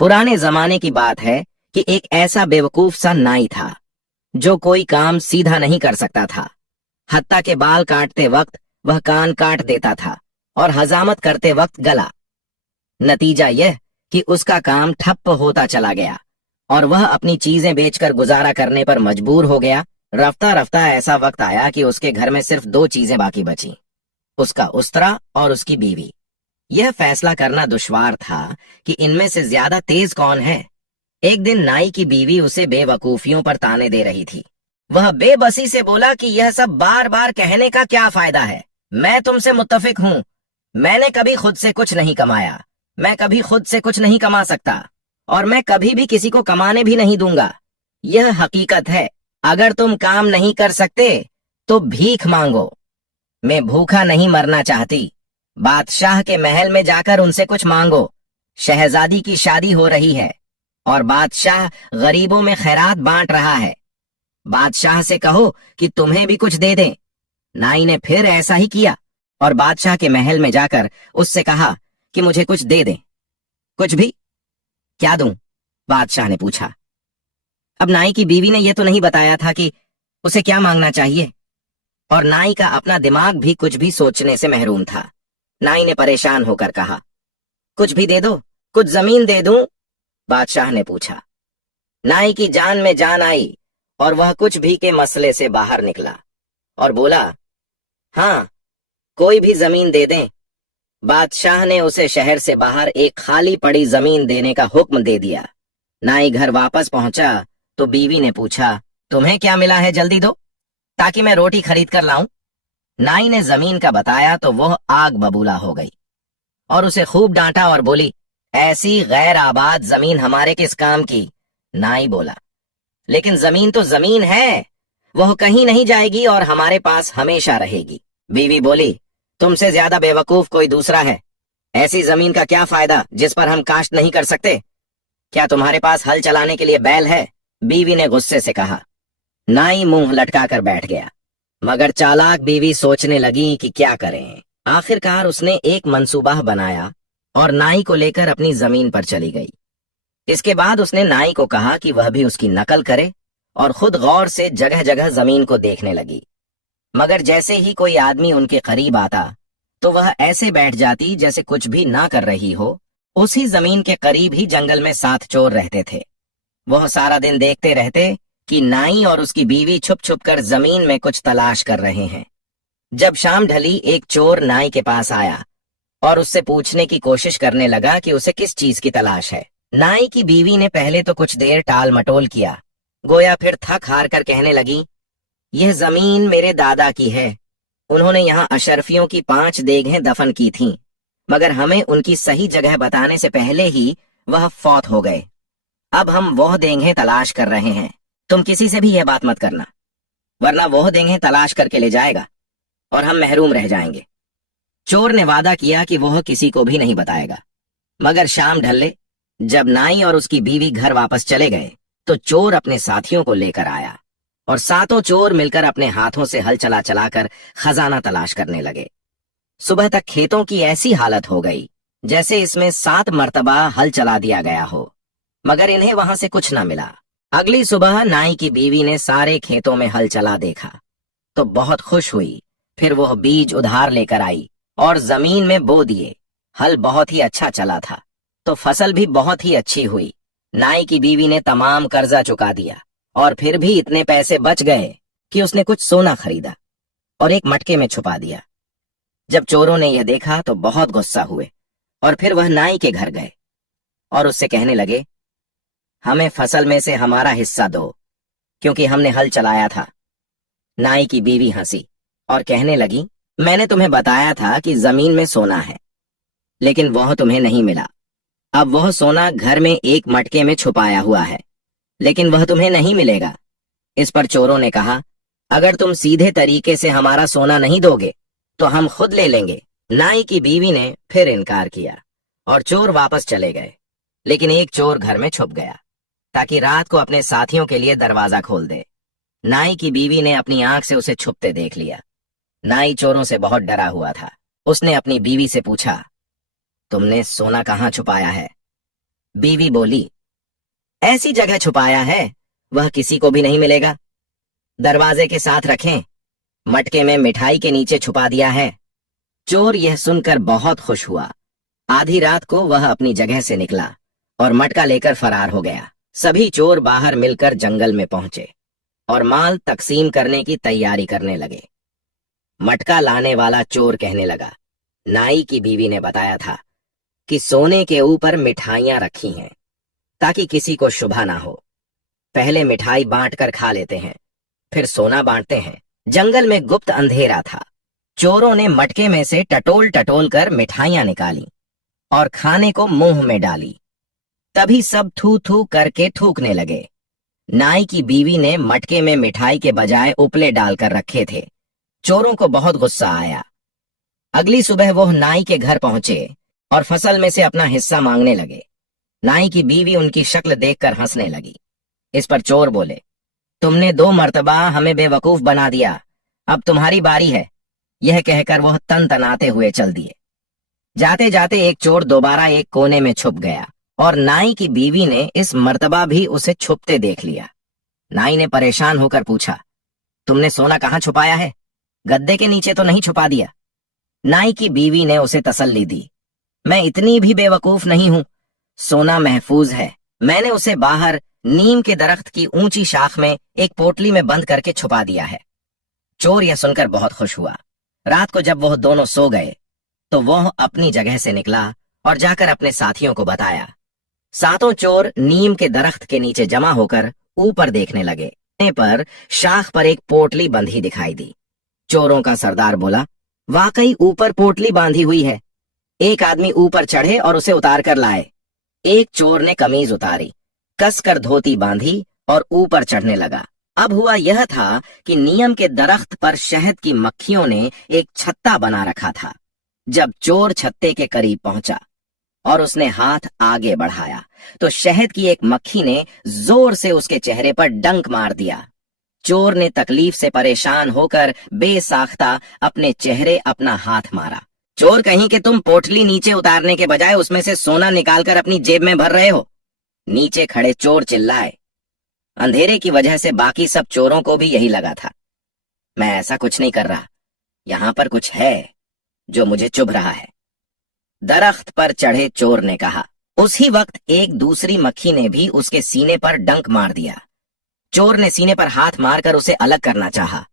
पुराने जमाने की बात है कि एक ऐसा बेवकूफ सा नाई था जो कोई काम सीधा नहीं कर सकता था। हत्ता के बाल काटते वक्त वह कान काट देता था और हजामत करते वक्त गला। नतीजा यह कि उसका काम ठप्प होता चला गया और वह अपनी चीजें बेचकर गुजारा करने पर मजबूर हो गया। रफ्ता रफ्ता ऐसा वक्त आया कि उसके घर में सिर्फ 2 चीजें बाकी बची, उसका उस्तरा और उसकी बीवी। यह फैसला करना दुश्वार था कि इनमें से ज्यादा तेज कौन है। एक दिन नाई की बीवी उसे बेवकूफियों पर ताने दे रही थी। वह बेबसी से बोला कि यह सब बार बार कहने का क्या फायदा है, मैं तुमसे मुत्तफिक हूं। मैंने कभी खुद से कुछ नहीं कमाया, मैं कभी खुद से कुछ नहीं कमा सकता और मैं कभी भी किसी को कमाने भी नहीं दूंगा। यह हकीकत है, अगर तुम काम नहीं कर सकते तो भीख मांगो। मैं भूखा नहीं मरना चाहती। बादशाह के महल में जाकर उनसे कुछ मांगो। शहजादी की शादी हो रही है और बादशाह गरीबों में खैरात बांट रहा है। बादशाह से कहो कि तुम्हें भी कुछ दे दें। नाई ने फिर ऐसा ही किया और बादशाह के महल में जाकर उससे कहा कि मुझे कुछ दे दें। कुछ भी? क्या दूं? बादशाह ने पूछा। अब नाई की बीवी ने यह तो नहीं बताया था कि उसे क्या मांगना चाहिए, और नाई का अपना दिमाग भी कुछ भी सोचने से महरूम था। नाई ने परेशान होकर कहा, कुछ भी दे दो, कुछ जमीन दे दूं? बादशाह ने पूछा। नाई की जान में जान आई और वह कुछ भी के मसले से बाहर निकला और बोला, हाँ, कोई भी जमीन दे दें। बादशाह ने उसे शहर से बाहर एक खाली पड़ी जमीन देने का हुक्म दे दिया। नाई घर वापस पहुंचा तो बीवी ने पूछा, तुम्हें क्या मिला है, जल्दी दो ताकि मैं रोटी खरीद कर लाऊं। नाई ने जमीन का बताया तो वह आग बबूला हो गई और उसे खूब डांटा और बोली, ऐसी गैर आबाद जमीन हमारे किस काम की। नाई बोला, लेकिन जमीन तो जमीन है, वह कहीं नहीं जाएगी और हमारे पास हमेशा रहेगी। बीवी बोली, तुमसे ज्यादा बेवकूफ कोई दूसरा है। ऐसी जमीन का क्या फायदा जिस पर हम काश्त नहीं कर सकते? क्या तुम्हारे पास हल चलाने के लिए बैल है? बीवी ने गुस्से से कहा। नाई मुंह लटका कर बैठ गया, मगर चालाक बीवी सोचने लगी कि क्या करें। आखिरकार उसने एक मंसूबा बनाया और नाई को लेकर अपनी जमीन पर चली गई। इसके बाद उसने नाई को कहा कि वह भी उसकी नकल करे और खुद गौर से जगह जगह जमीन को देखने लगी। मगर जैसे ही कोई आदमी उनके करीब आता तो वह ऐसे बैठ जाती जैसे कुछ भी ना कर रही हो। उसी जमीन के करीब ही जंगल में 7 चोर रहते थे। वह सारा दिन देखते रहते कि नाई और उसकी बीवी छुप छुप कर जमीन में कुछ तलाश कर रहे हैं। जब शाम ढली, एक चोर नाई के पास आया और उससे पूछने की कोशिश करने लगा कि उसे किस चीज की तलाश है। नाई की बीवी ने पहले तो कुछ देर टाल मटोल किया, गोया फिर थक हार कर कहने लगी, यह जमीन मेरे दादा की है। उन्होंने यहाँ अशरफियों की 5 देगें दफन की थीं, मगर हमें उनकी सही जगह बताने से पहले ही वह फौत हो गए। अब हम वह देगें तलाश कर रहे हैं। तुम किसी से भी यह बात मत करना, वरना वह देगें तलाश करके ले जाएगा और हम महरूम रह जाएंगे। चोर ने वादा किया कि वह किसी को भी नहीं बताएगा। मगर शाम ढलने, जब नाई और उसकी बीवी घर वापस चले गए तो चोर अपने साथियों को लेकर आया और 7 चोर मिलकर अपने हाथों से हल चला चलाकर खजाना तलाश करने लगे। सुबह तक खेतों की ऐसी हालत हो गई जैसे इसमें 7 मर्तबा हल चला दिया गया हो, मगर इन्हें वहां से कुछ न मिला। अगली सुबह नाई की बीवी ने सारे खेतों में हल चला देखा तो बहुत खुश हुई। फिर वह बीज उधार लेकर आई और जमीन में बो दिए। हल बहुत ही अच्छा चला था तो फसल भी बहुत ही अच्छी हुई। नाई की बीवी ने तमाम कर्जा चुका दिया और फिर भी इतने पैसे बच गए कि उसने कुछ सोना खरीदा और एक मटके में छुपा दिया। जब चोरों ने यह देखा तो बहुत गुस्सा हुए और फिर वह नाई के घर गए और उससे कहने लगे, हमें फसल में से हमारा हिस्सा दो, क्योंकि हमने हल चलाया था। नाई की बीवी हंसी और कहने लगी, मैंने तुम्हें बताया था कि जमीन में सोना है, लेकिन वह तुम्हें नहीं मिला। अब वह सोना घर में एक मटके में छुपाया हुआ है, लेकिन वह तुम्हें नहीं मिलेगा। इस पर चोरों ने कहा, अगर तुम सीधे तरीके से हमारा सोना नहीं दोगे तो हम खुद ले लेंगे। नाई की बीवी ने फिर इनकार किया और चोर वापस चले गए, लेकिन एक चोर घर में छुप गया ताकि रात को अपने साथियों के लिए दरवाजा खोल दे। नाई की बीवी ने अपनी आंख से उसे छुपते देख लिया। नाई चोरों से बहुत डरा हुआ था। उसने अपनी बीवी से पूछा, तुमने सोना कहाँ छुपाया है? बीवी बोली, ऐसी जगह छुपाया है वह किसी को भी नहीं मिलेगा। दरवाजे के साथ रखें, मटके में मिठाई के नीचे छुपा दिया है। चोर यह सुनकर बहुत खुश हुआ। आधी रात को वह अपनी जगह से निकला और मटका लेकर फरार हो गया। सभी चोर बाहर मिलकर जंगल में पहुंचे और माल तकसीम करने की तैयारी करने लगे। मटका लाने वाला चोर कहने लगा, नाई की बीवी ने बताया था कि सोने के ऊपर मिठाइयां रखी हैं ताकि किसी को शुभा ना हो। पहले मिठाई बांटकर खा लेते हैं, फिर सोना बांटते हैं। जंगल में गुप्त अंधेरा था। चोरों ने मटके में से टटोल टटोल कर मिठाइयां निकाली और खाने को मुंह में डाली। तभी सब थू थू करके थूकने लगे। नाई की बीवी ने मटके में मिठाई के बजाय उपले डालकर रखे थे। चोरों को बहुत गुस्सा आया। अगली सुबह वो नाई के घर पहुंचे और फसल में से अपना हिस्सा मांगने लगे। नाई की बीवी उनकी शक्ल देखकर हंसने लगी। इस पर चोर बोले, तुमने 2 मर्तबा हमें बेवकूफ बना दिया, अब तुम्हारी बारी है। यह कहकर वह तनतनाते हुए चल दिए। जाते जाते एक चोर दोबारा एक कोने में छुप गया और नाई की बीवी ने इस मर्तबा भी उसे छुपते देख लिया। नाई ने परेशान होकर पूछा, तुमने सोना कहाँ छुपाया है? गद्दे के नीचे तो नहीं छुपा दिया? नाई की बीवी ने उसे तसल्ली दी, मैं इतनी भी बेवकूफ नहीं हूं, सोना महफूज है। मैंने उसे बाहर नीम के दरख्त की ऊंची शाख में एक पोटली में बंद करके छुपा दिया है। चोर यह सुनकर बहुत खुश हुआ। रात को जब वह दोनों सो गए तो वह अपनी जगह से निकला और जाकर अपने साथियों को बताया। सातों चोर नीम के दरख्त के नीचे जमा होकर ऊपर देखने लगे। पर शाख पर एक पोटली बंधी दिखाई दी। चोरों का सरदार बोला, वाकई ऊपर पोटली बांधी हुई है। एक आदमी ऊपर चढ़े और उसे उतार कर लाए। एक चोर ने कमीज उतारी, कसकर धोती बांधी और ऊपर चढ़ने लगा। अब हुआ यह था कि नीम के दरख्त पर शहद की मक्खियों ने एक छत्ता बना रखा था। जब चोर छत्ते के करीब पहुंचा और उसने हाथ आगे बढ़ाया तो शहद की एक मक्खी ने जोर से उसके चेहरे पर डंक मार दिया। चोर ने तकलीफ से परेशान होकर बेसाख्ता अपने चेहरे अपना हाथ मारा। चोर कहीं कि तुम पोटली नीचे उतारने के बजाय उसमें से सोना निकालकर अपनी जेब में भर रहे हो। नीचे खड़े चोर चिल्लाए। अंधेरे की वजह से बाकी सब चोरों को भी यही लगा था। मैं ऐसा कुछ नहीं कर रहा, यहां पर कुछ है जो मुझे चुभ रहा है, दरख्त पर चढ़े चोर ने कहा। उसी वक्त एक दूसरी मक्खी ने भी उसके सीने पर डंक मार दिया। चोर ने सीने पर हाथ मारकर उसे अलग करना चाहा।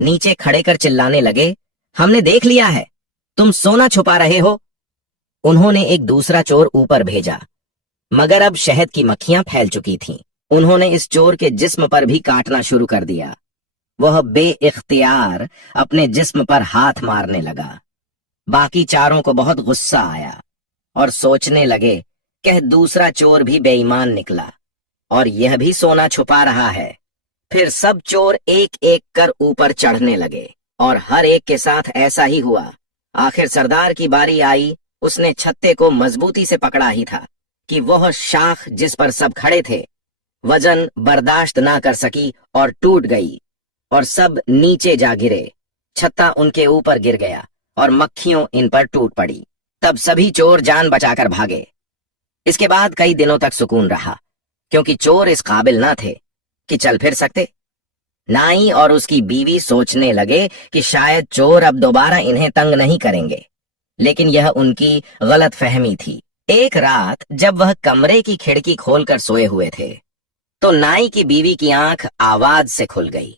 नीचे खड़े कर चिल्लाने लगे, हमने देख लिया है, तुम सोना छुपा रहे हो। उन्होंने एक दूसरा चोर ऊपर भेजा, मगर अब शहद की मक्खियां फैल चुकी थीं। उन्होंने इस चोर के जिस्म पर भी काटना शुरू कर दिया। वह बेइख्तियार अपने जिस्म पर हाथ मारने लगा। बाकी चारों को बहुत गुस्सा आया और सोचने लगे कि दूसरा चोर भी बेईमान निकला और यह भी सोना छुपा रहा है। फिर सब चोर एक एक कर ऊपर चढ़ने लगे और हर एक के साथ ऐसा ही हुआ। आखिर सरदार की बारी आई। उसने छत्ते को मजबूती से पकड़ा ही था कि वह शाख जिस पर सब खड़े थे वजन बर्दाश्त ना कर सकी और टूट गई और सब नीचे जा गिरे। छत्ता उनके ऊपर गिर गया और मक्खियों इन पर टूट पड़ी। तब सभी चोर जान बचाकर भागे। इसके बाद कई दिनों तक सुकून रहा, क्योंकि चोर इस काबिल न थे कि चल फिर सकते। नाई और उसकी बीवी सोचने लगे कि शायद चोर अब दोबारा इन्हें तंग नहीं करेंगे, लेकिन यह उनकी गलत फहमी थी। एक रात जब वह कमरे की खिड़की खोलकर सोए हुए थे तो नाई की बीवी की आंख आवाज से खुल गई।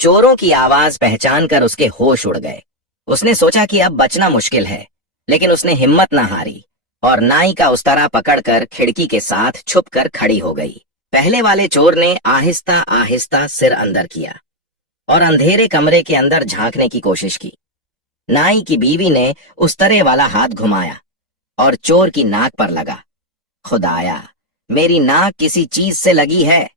चोरों की आवाज पहचान कर उसके होश उड़ गए। उसने सोचा कि अब बचना मुश्किल है, लेकिन उसने हिम्मत न हारी और नाई का उस्तरा पकड़कर खिड़की के साथ छुपकर खड़ी हो गई। पहले वाले चोर ने आहिस्ता आहिस्ता सिर अंदर किया और अंधेरे कमरे के अंदर झांकने की कोशिश की। नाई की बीवी ने उस्तरे वाला हाथ घुमाया और चोर की नाक पर लगा। खुदाया, मेरी नाक किसी चीज से लगी है।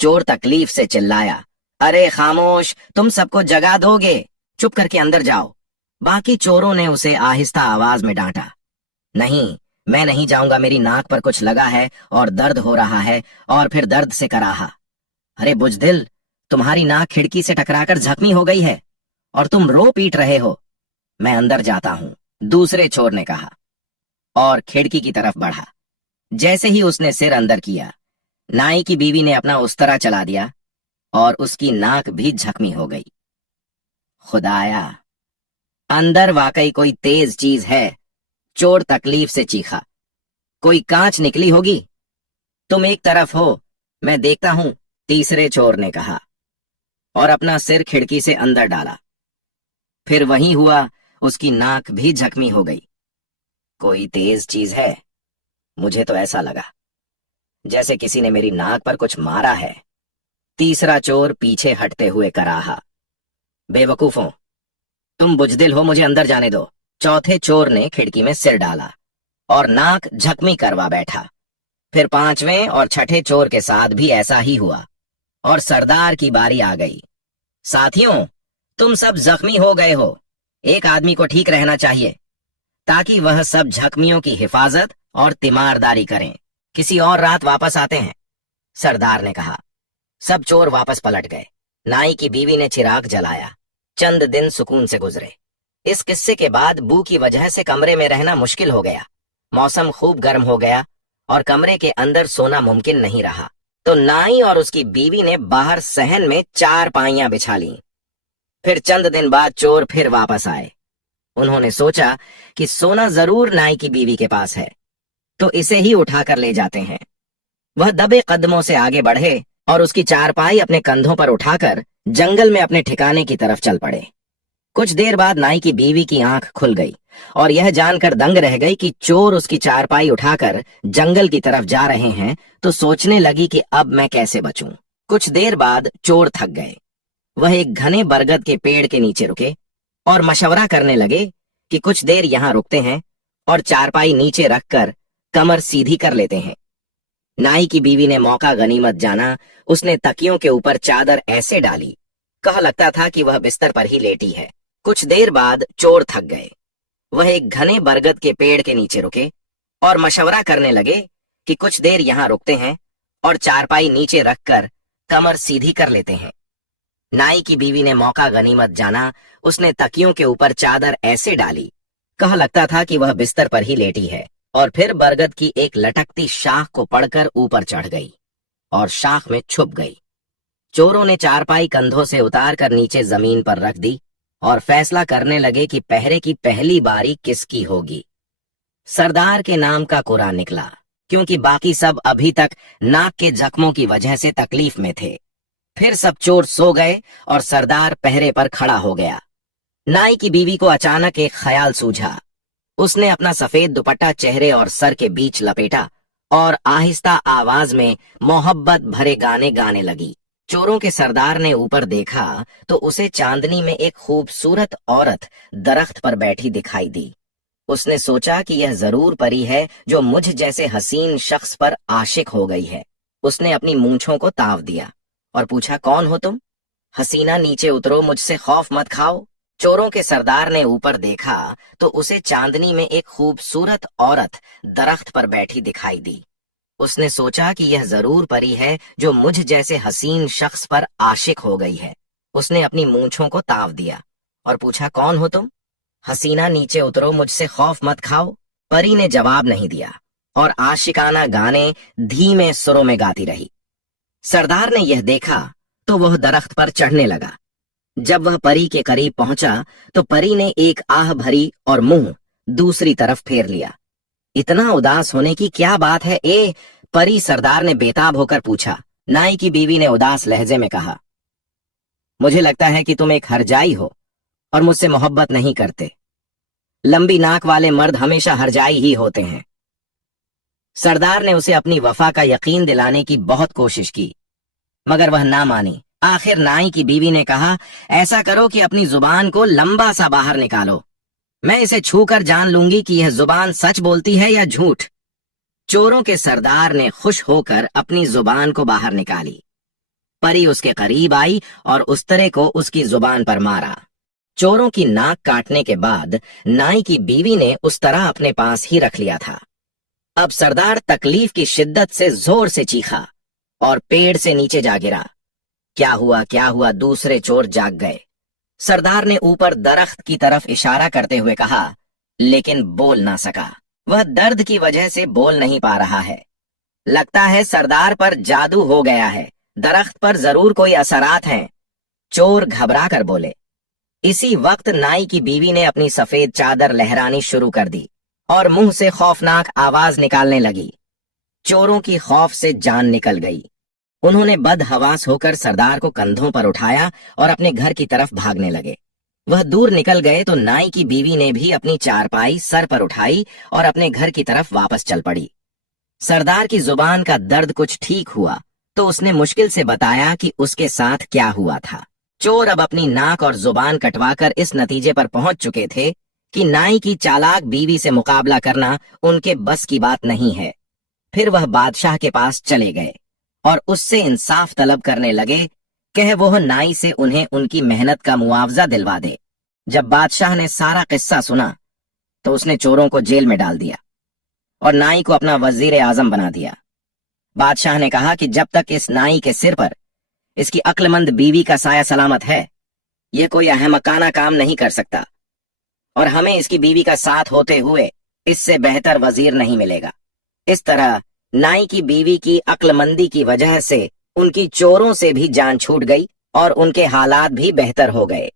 चोर तकलीफ से चिल्लाया, अरे खामोश, तुम सबको जगा दोगे, चुप करके अंदर जाओ। बाकी चोरों ने उसे आहिस्ता आवाज में डांटा, नहीं, मैं नहीं जाऊंगा, मेरी नाक पर कुछ लगा है और दर्द हो रहा है। और फिर दर्द से कराहा, अरे बुजदिल, तुम्हारी नाक खिड़की से टकराकर जख्मी हो गई है और तुम रो पीट रहे हो। मैं अंदर जाता हूं, दूसरे चोर ने कहा और खिड़की की तरफ बढ़ा। जैसे ही उसने सिर अंदर किया, नाई की बीवी ने अपना उस्तरा चला दिया और उसकी नाक भी जख्मी हो गई। खुदाया, अंदर वाकई कोई तेज चीज है, चोर तकलीफ से चीखा। कोई कांच निकली होगी। तुम एक तरफ हो, मैं देखता हूं, तीसरे चोर ने कहा और अपना सिर खिड़की से अंदर डाला। फिर वही हुआ, उसकी नाक भी जख्मी हो गई। कोई तेज चीज है, मुझे तो ऐसा लगा जैसे किसी ने मेरी नाक पर कुछ मारा है। तीसरा चोर पीछे हटते हुए कराहा, बेवकूफों, तुम बुजदिल हो, मुझे अंदर जाने दो। चौथे चोर ने खिड़की में सिर डाला और नाक जख्मी करवा बैठा। फिर पांचवें और छठे चोर के साथ भी ऐसा ही हुआ और सरदार की बारी आ गई। साथियों, तुम सब जख्मी हो गए हो। एक आदमी को ठीक रहना चाहिए ताकि वह सब जख्मियों की हिफाजत और तीमारदारी करें। किसी और रात वापस आते हैं, सरदार ने कहा। सब चोर वापस पलट गए। नाई की बीवी ने चिराग जलाया। चंद दिन सुकून से गुजरे। इस किस्से के बाद बू की वजह से कमरे में रहना मुश्किल हो गया। मौसम खूब गर्म हो गया और कमरे के अंदर सोना मुमकिन नहीं रहा। तो नाई और उसकी बीवी ने बाहर सहन में 4 पाइयां बिछा लीं। फिर चंद दिन बाद चोर फिर वापस आए। उन्होंने सोचा कि सोना जरूर नाई की बीवी के पास है, तो इसे ही उठाकर ले जाते हैं। वह दबे कदमों से आगे बढ़े और उसकी चारपाई अपने कंधों पर उठाकर जंगल में अपने ठिकाने की तरफ चल पड़े। कुछ देर बाद नाई की बीवी की आंख खुल गई और यह जानकर दंग रह गई कि चोर उसकी चारपाई उठाकर जंगल की तरफ जा रहे हैं, तो सोचने लगी कि अब मैं कैसे बचूं। कुछ देर बाद चोर थक गए। वह एक घने बरगद के पेड़ के नीचे रुके और मशवरा करने लगे कि कुछ देर यहां रुकते हैं और चारपाई नीचे रखकर कमर सीधी कर लेते हैं। नाई की बीवी ने मौका गनीमत जाना। उसने तकियों के ऊपर चादर ऐसे डाली, कह लगता था कि वह बिस्तर पर ही लेटी है। कुछ देर बाद चोर थक गए। वह एक घने बरगद के पेड़ के नीचे रुके और मशवरा करने लगे कि कुछ देर यहां रुकते हैं और चारपाई नीचे रखकर कमर सीधी कर लेते हैं। नाई की बीवी ने मौका गनीमत जाना। उसने तकियों के ऊपर चादर ऐसे डाली, कह लगता था कि वह बिस्तर पर ही लेटी है, और फिर बरगद की एक लटकती शाख को पड़कर ऊपर चढ़ गई और शाख में छुप गई। चोरों ने चारपाई कंधों से उतारकर नीचे जमीन पर रख दी और फैसला करने लगे कि पहरे की पहली बारी किसकी होगी। सरदार के नाम का कुरा निकला, क्योंकि बाकी सब अभी तक नाक के जख्मों की वजह से तकलीफ में थे। फिर सब चोर सो गए और सरदार पहरे पर खड़ा हो गया। नाई की बीवी को अचानक एक ख्याल सूझा। उसने अपना सफेद दुपट्टा चेहरे और सर के बीच लपेटा और आहिस्ता आवाज में मोहब्बत भरे गाने गाने लगी। चोरों के सरदार ने ऊपर देखा तो उसे चांदनी में एक खूबसूरत औरत दरख्त पर बैठी दिखाई दी। उसने सोचा कि यह जरूर परी है जो मुझ जैसे हसीन शख्स पर आशिक हो गई है। उसने अपनी मूंछों को ताव दिया और पूछा, कौन हो तुम? हसीना, नीचे उतरो, मुझसे खौफ मत खाओ। चोरों के सरदार ने ऊपर देखा तो उसे चांदनी में एक खूबसूरत औरत दरख्त पर बैठी दिखाई दी। उसने सोचा कि यह जरूर परी है जो मुझ जैसे हसीन शख्स पर आशिक हो गई है। उसने अपनी मूंछों को ताव दिया और पूछा, कौन हो तुम? हसीना, नीचे उतरो, मुझसे खौफ मत खाओ। परी ने जवाब नहीं दिया और आशिकाना गाने धीमे सुरों में गाती रही। सरदार ने यह देखा तो वह दरख्त पर चढ़ने लगा। जब वह परी के करीब पहुंचा तो परी ने एक आह भरी और मुंह दूसरी तरफ फेर लिया। इतना उदास होने की क्या बात है ए परी? सरदार ने बेताब होकर पूछा। नाई की बीवी ने उदास लहजे में कहा, मुझे लगता है कि तुम एक हरजाई हो और मुझसे मोहब्बत नहीं करते। लंबी नाक वाले मर्द हमेशा हरजाई ही होते हैं। सरदार ने उसे अपनी वफा का यकीन दिलाने की बहुत कोशिश की, मगर वह ना मानी। आखिर नाई की बीवी ने कहा, ऐसा करो कि अपनी जुबान को लंबा सा बाहर निकालो। मैं इसे छूकर जान लूंगी कि यह जुबान सच बोलती है या झूठ। चोरों के सरदार ने खुश होकर अपनी जुबान को बाहर निकाली। परी उसके करीब आई और उस्तरे को उसकी जुबान पर मारा। चोरों की नाक काटने के बाद नाई की बीवी ने उस्तरा अपने पास ही रख लिया था। अब सरदार तकलीफ की शिद्दत से जोर से चीखा और पेड़ से नीचे जा गिरा। क्या हुआ? दूसरे चोर जाग गए। सरदार ने ऊपर दरख्त की तरफ इशारा करते हुए कहा, लेकिन बोल ना सका। वह दर्द की वजह से बोल नहीं पा रहा है। लगता है सरदार पर जादू हो गया है, दरख्त पर जरूर कोई असरात हैं। चोर घबरा कर बोले। इसी वक्त नाई की बीवी ने अपनी सफेद चादर लहरानी शुरू कर दी और मुंह से खौफनाक आवाज निकालने लगी। चोरों की खौफ से जान निकल गई। उन्होंने बदहवास होकर सरदार को कंधों पर उठाया और अपने घर की तरफ भागने लगे। वह दूर निकल गए तो नाई की बीवी ने भी अपनी चारपाई सर पर उठाई और अपने घर की तरफ वापस चल पड़ी। सरदार की जुबान का दर्द कुछ ठीक हुआ तो उसने मुश्किल से बताया कि उसके साथ क्या हुआ था। चोर अब अपनी नाक और जुबान कटवाकर इस नतीजे पर पहुंच चुके थे कि नाई की चालाक बीवी से मुकाबला करना उनके बस की बात नहीं है। फिर वह बादशाह के पास चले गए और उससे इंसाफ तलब करने लगे कि वो नाई से उन्हें उनकी मेहनत का मुआवजा दिलवा दे। जब बादशाह ने सारा किस्सा सुना तो उसने चोरों को जेल में डाल दिया और नाई को अपना वजीर आजम बना दिया। बादशाह ने कहा कि जब तक इस नाई के सिर पर इसकी अक्लमंद बीवी का साया सलामत है, ये कोई अहमकाना काम नहीं कर सकता और हमें इसकी बीवी का साथ होते हुए इससे बेहतर वजीर नहीं मिलेगा। इस तरह नाई की बीवी की अक्लमंदी की वजह से उनकी चोरों से भी जान छूट गई और उनके हालात भी बेहतर हो गए।